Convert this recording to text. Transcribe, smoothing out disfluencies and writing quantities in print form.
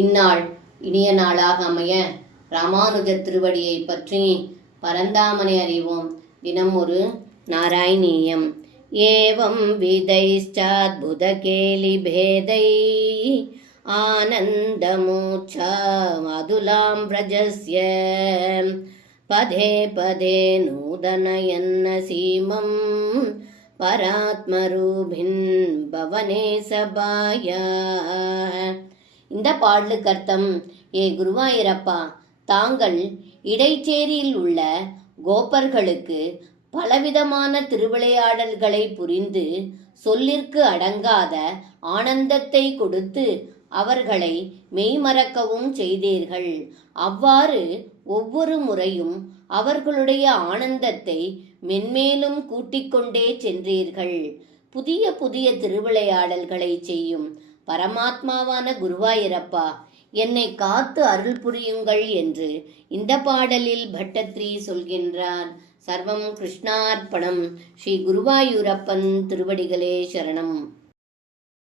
இந்நாள் இனிய நாளாக அமைய ராமானுஜர் திருவடியை பற்றி பரந்தாமனை அறிவோம். தினம் ஒரு நாராயணீயம். ஏவம் விதைஷ்சாத்புத கேலி பேதை ஆனந்தமூச்சா மதுலாம் பிரஜஸ்ய பதே பதே நூதனயன்ன சீமம் பராத்மரூபின் பவனே சபாயா. இந்த பாடலுக்கு அர்த்தம்: ஏ குருவாயூரப்பா, தாங்கள் இடைச்சேரியில் உள்ள கோபர்களுக்கு பலவிதமான திருவிளையாடல்களை புரிந்து சொல்லிற்கு அடங்காத ஆனந்தத்தை கொடுத்து அவர்களை மெய்மறக்கவும் செய்தீர்கள். அவ்வாறு ஒவ்வொரு முறையும் அவர்களுடைய ஆனந்தத்தை மென்மேலும் கூட்டிக்கொண்டே சென்றீர்கள். புதிய புதிய திருவிளையாடல்களை செய்யும் பரமாத்மாவான குருவாயூரப்பா, என்னை காத்து அருள் புரியுங்கள் என்று இந்த பாடலில் பட்டத்ரி சொல்கின்றார். சர்வம் கிருஷ்ணார்ப்பணம். ஸ்ரீ குருவாயூரப்பன் திருவடிகளே சரணம்.